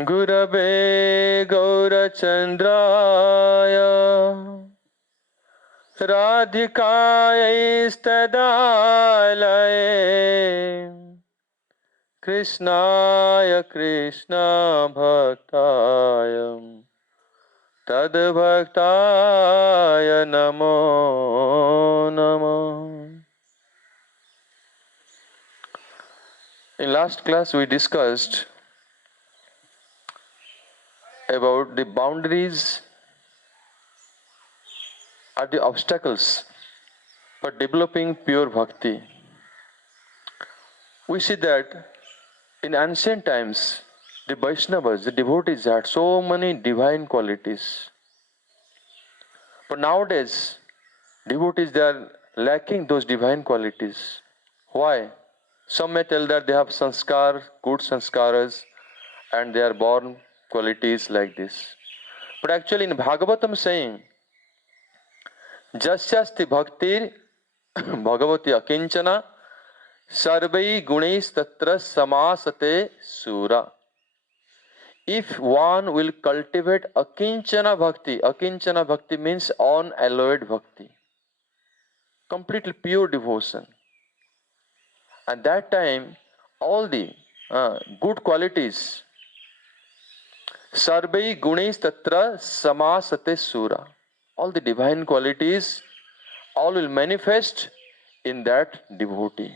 गुरवे गौरचन्द्राय राधिकायैस्तदालये कृष्णाय कृष्णभक्ताय तद्भक्ताय नमो नमः. In last class we discussed about the boundaries are the obstacles for developing pure bhakti. We see that in ancient times, the Vaishnavas, the devotees had so many divine qualities. But nowadays, devotees they are lacking those divine qualities. Why? Some may tell that they have sanskar, good sanskaras, and they are born qualities like this. But actually in Bhagavatam saying, Jasyasti bhaktir bhagavati akinchana sarvai gunis tatra samasate sura. If one will cultivate akinchana bhakti means unalloyed bhakti, completely pure devotion. At that time, all the good qualities, sarvai gunis tatra samasate sura, all the divine qualities, all will manifest in that devotee.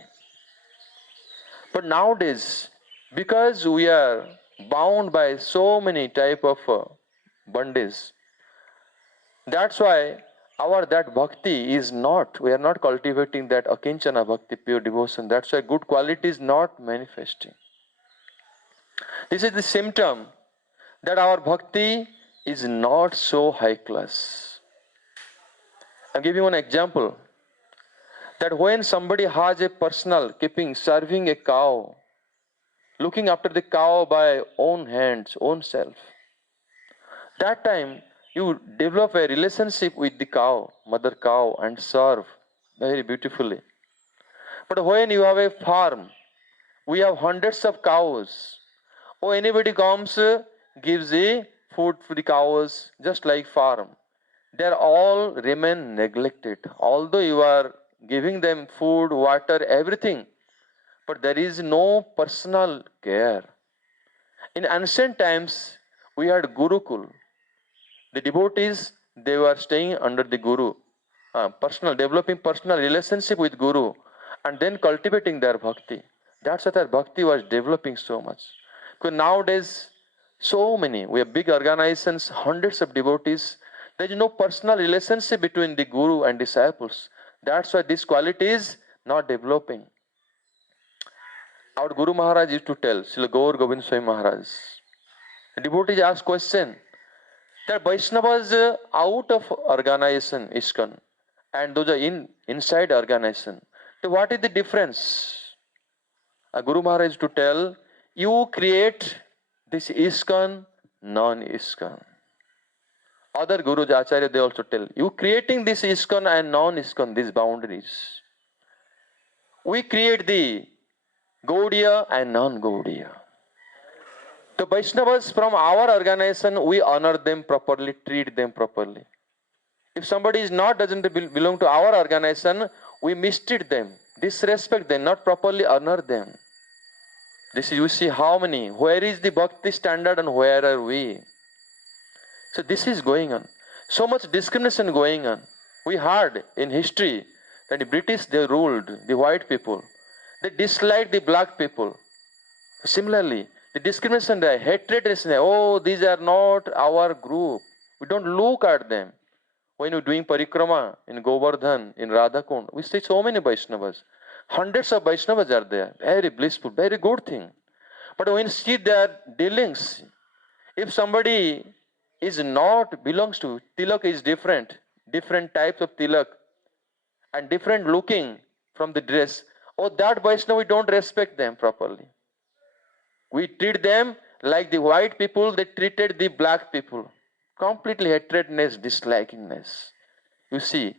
But nowadays, because we are bound by so many type of bondage, that's why our that bhakti is not, we are not cultivating that akinchana bhakti, pure devotion. That's why good quality is not manifesting. This is the symptom that our bhakti is not so high class. I'll give you one example. That when somebody has a personal keeping, serving a cow, looking after the cow by own hands, own self, that time you develop a relationship with the cow, mother cow, and serve very beautifully. But when you have a farm, we have hundreds of cows. Or anybody comes, gives the food for the cows, just like farm. They are all remain neglected. Although you are giving them food, water, everything, but there is no personal care. In ancient times, we had Gurukul. The devotees, they were staying under the Guru, developing personal relationship with Guru, and then cultivating their bhakti. That's why their bhakti was developing so much. Because nowadays, so many, we have big organizations, hundreds of devotees. There is no personal relationship between the Guru and disciples. That's why this quality is not developing. Our Guru Maharaj used to tell, Srila Gaur Gobind Swami Maharaj, devotees ask question, that Vaishnavas out of organization, ISKCON, and those are inside organization. So what is the difference? A Guru Maharaj to tell, you create this ISKCON, non-ISKCON. Other Gurus, Acharya, they also tell, you creating this ISKCON and non-ISKCON, these boundaries. We create the Gaudiya and non-Gaudiya. The Vaishnavas from our organization, we honor them properly, treat them properly. If somebody is not doesn't belong to our organization, we mistreat them, disrespect them, not properly honor them. This is, you see how many, where is the bhakti standard and where are we? So this is going on. So much discrimination going on. We heard in history that the British, they ruled the white people. They disliked the black people. Similarly, the discrimination there, hatred is there. Oh, these are not our group. We don't look at them. When you're doing parikrama in Govardhan, in Radhakund, we see so many Vaishnavas. Hundreds of Vaishnavas are there. Very blissful, very good thing. But when you see their dealings, if somebody is not belongs to, tilak is different, different types of tilak, and different looking from the dress, oh, that Vaishnava, we don't respect them properly. We treat them like the white people, they treated the black people. Completely hatredness, dislikingness. You see,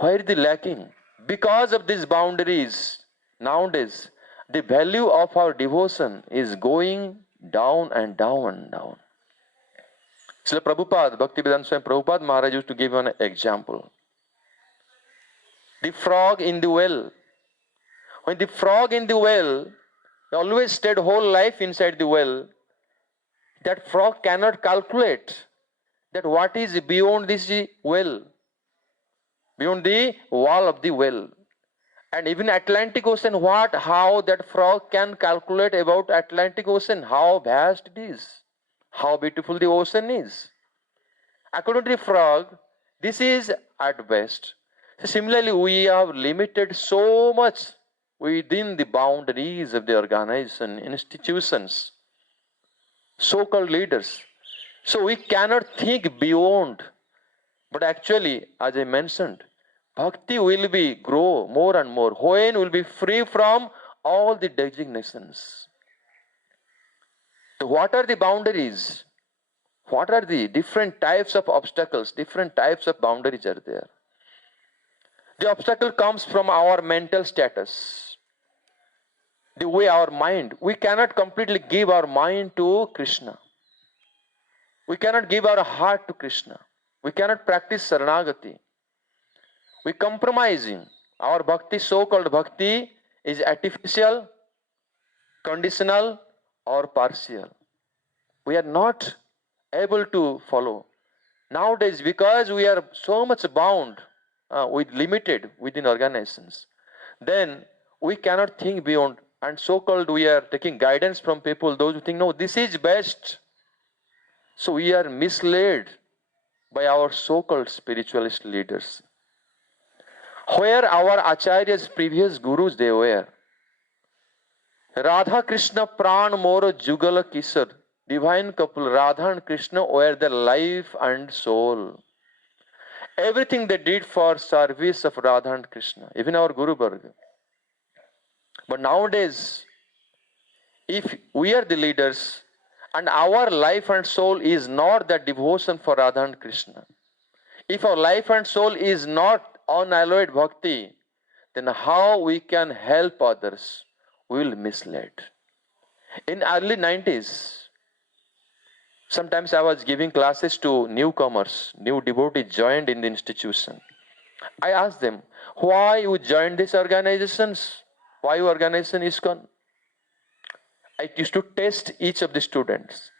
where is the lacking? Because of these boundaries, nowadays, the value of our devotion is going down and down and down. So Prabhupada, Bhaktivedanta Swami Prabhupada Maharaj used to give an example. The frog in the well. When the frog in the well always stayed whole life inside the well, that frog cannot calculate that what is beyond this well, beyond the wall of the well. And even Atlantic Ocean, how that frog can calculate about Atlantic Ocean, how vast it is, how beautiful the ocean is. According to the frog, this is at best. So similarly, we have limited so much within the boundaries of the organization, institutions, so-called leaders. So we cannot think beyond. But actually, as I mentioned, bhakti will be grow more and more when will be free from all the designations. So what are the boundaries? What are the different types of obstacles, different types of boundaries are there? The obstacle comes from our mental status. The way our mind, we cannot completely give our mind to Krishna. We cannot give our heart to Krishna. We cannot practice Saranagati. We compromising. Our bhakti, so-called bhakti, is artificial, conditional, or partial. We are not able to follow. Nowadays, because we are so much bound with limited within organizations, then we cannot think beyond. And so-called we are taking guidance from people, those who think, no, this is best. So we are misled by our so-called spiritualist leaders. Where our acharyas, previous gurus, they were. Radha Krishna Pran Moro Jugala Kisar. Divine couple Radha and Krishna were their life and soul. Everything they did for service of Radha and Krishna, even our Guru Varga. But nowadays, if we are the leaders and our life and soul is not that devotion for Radha and Krishna, if our life and soul is not unalloyed bhakti, then how we can help others? We will misled. In early 90s, sometimes I was giving classes to newcomers, new devotees joined in the institution. I asked them, why you joined these organizations? Why you organization ISKCON? I used to test each of the students.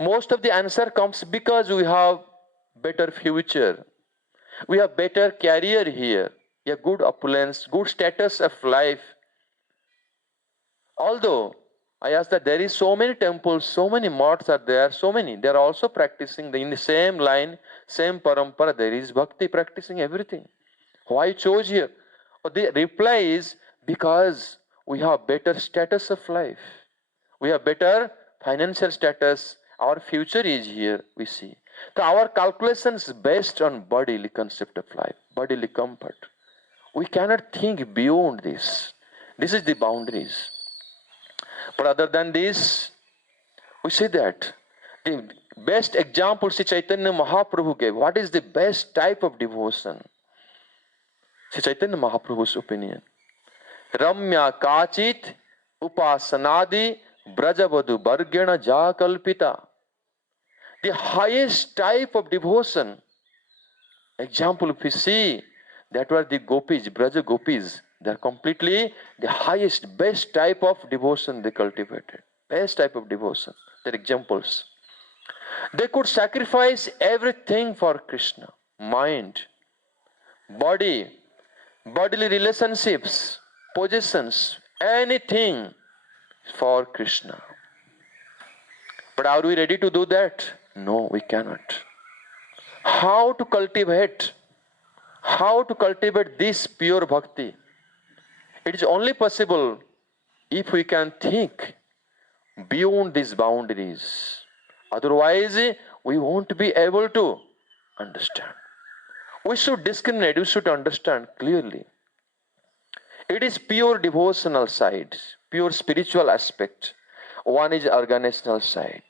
Most of the answer comes because we have better future. We have better career here. We have good opulence, good status of life. Although I asked that there is so many temples, so many mosques are there, so many. They are also practicing in the same line, same parampara. There is bhakti practicing everything. Why chose here? The reply is because we have better status of life. We have better financial status. Our future is here, we see. So our calculations based on bodily concept of life, bodily comfort. We cannot think beyond this. This is the boundaries. But other than this, we see that the best example Sri Chaitanya Mahaprabhu gave. What is the best type of devotion? Sri Chaitanya Mahaprabhu's opinion. Ramya Kachit Upasanadi Brajavadu Bargena Jakalpita. The highest type of devotion. Example, if we see, that were the gopis, Braja gopis. They are completely the highest, best type of devotion they cultivated. Best type of devotion. Their examples. They could sacrifice everything for Krishna. Mind, body, bodily relationships, possessions, anything for Krishna. But are we ready to do that? No, we cannot. How to cultivate? How to cultivate this pure bhakti? It is only possible if we can think beyond these boundaries. Otherwise, we won't be able to understand. We should discriminate, we should understand clearly. It is pure devotional side, pure spiritual aspect. One is organizational side,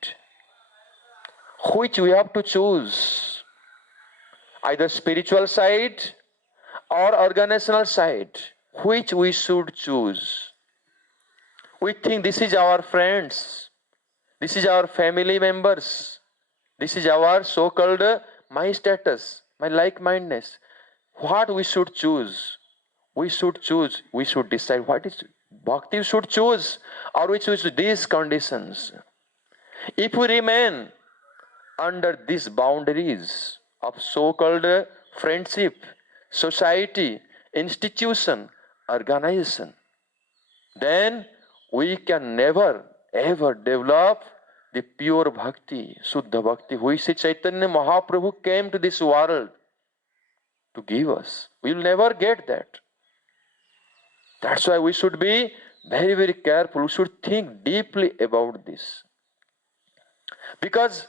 which we have to choose. Either spiritual side or organizational side, which we should choose. We think this is our friends, This is our family members. This is our so-called my status, my like-mindedness. What we should choose? We should choose. We should decide what is bhakti should choose, or we choose these conditions. If we remain under these boundaries of so-called friendship, society, institution, organization, then we can never ever develop the pure bhakti, Shuddha bhakti, which Chaitanya Mahaprabhu came to this world to give us. We will never get that. That's why we should be very, very careful. We should think deeply about this. Because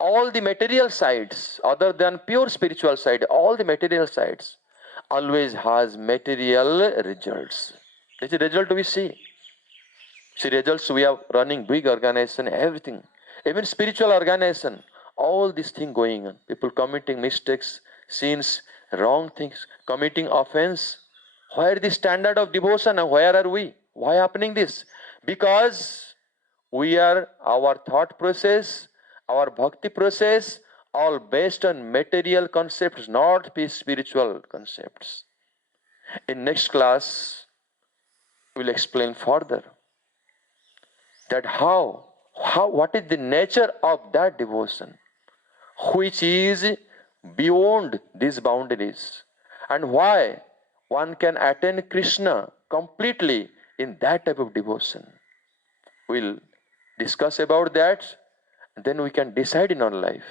all the material sides, other than pure spiritual side, all the material sides always has material results. This is the result we see. See results, we are running big organization, everything. Even spiritual organization, all these things going on. People committing mistakes, sins, wrong things, committing offense. Where the standard of devotion and where are we? Why happening this? Because we are, our thought process, our bhakti process, all based on material concepts, not spiritual concepts. In next class, we'll explain further that what is the nature of that devotion, which is beyond these boundaries, and why one can attain Krishna completely in that type of devotion. We'll discuss about that, then we can decide in our life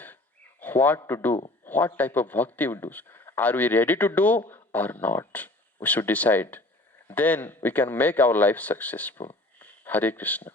what to do, what type of bhakti we do. Are we ready to do or not? We should decide. Then we can make our life successful. Hare Krishna.